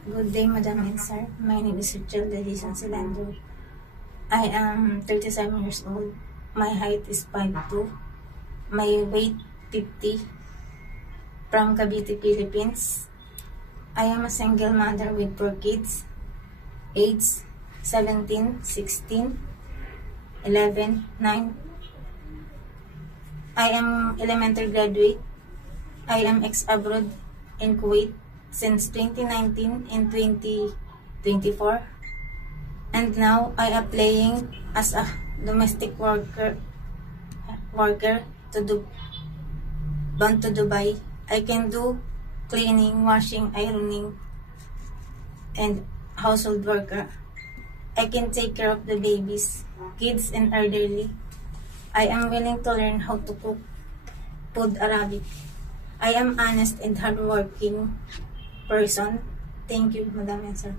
Good day, Madam and Sir. My name is Rachel Dadison Silandro. I am 37 years old. My height is 5'2". My weight 50. From Cavite, Philippines. I am a single mother with 4 kids. Age 17, 16, 11, 9. I am elementary graduate. I am ex-abroad in Kuwait since 2019 and 2024. And now I am playing as a domestic worker bound to Dubai. I can do cleaning, washing, ironing, and household worker. I can take care of the babies, kids, and elderly. I am willing to learn how to cook food Arabic. I am honest and hardworking person. Thank you, Madam and Sir.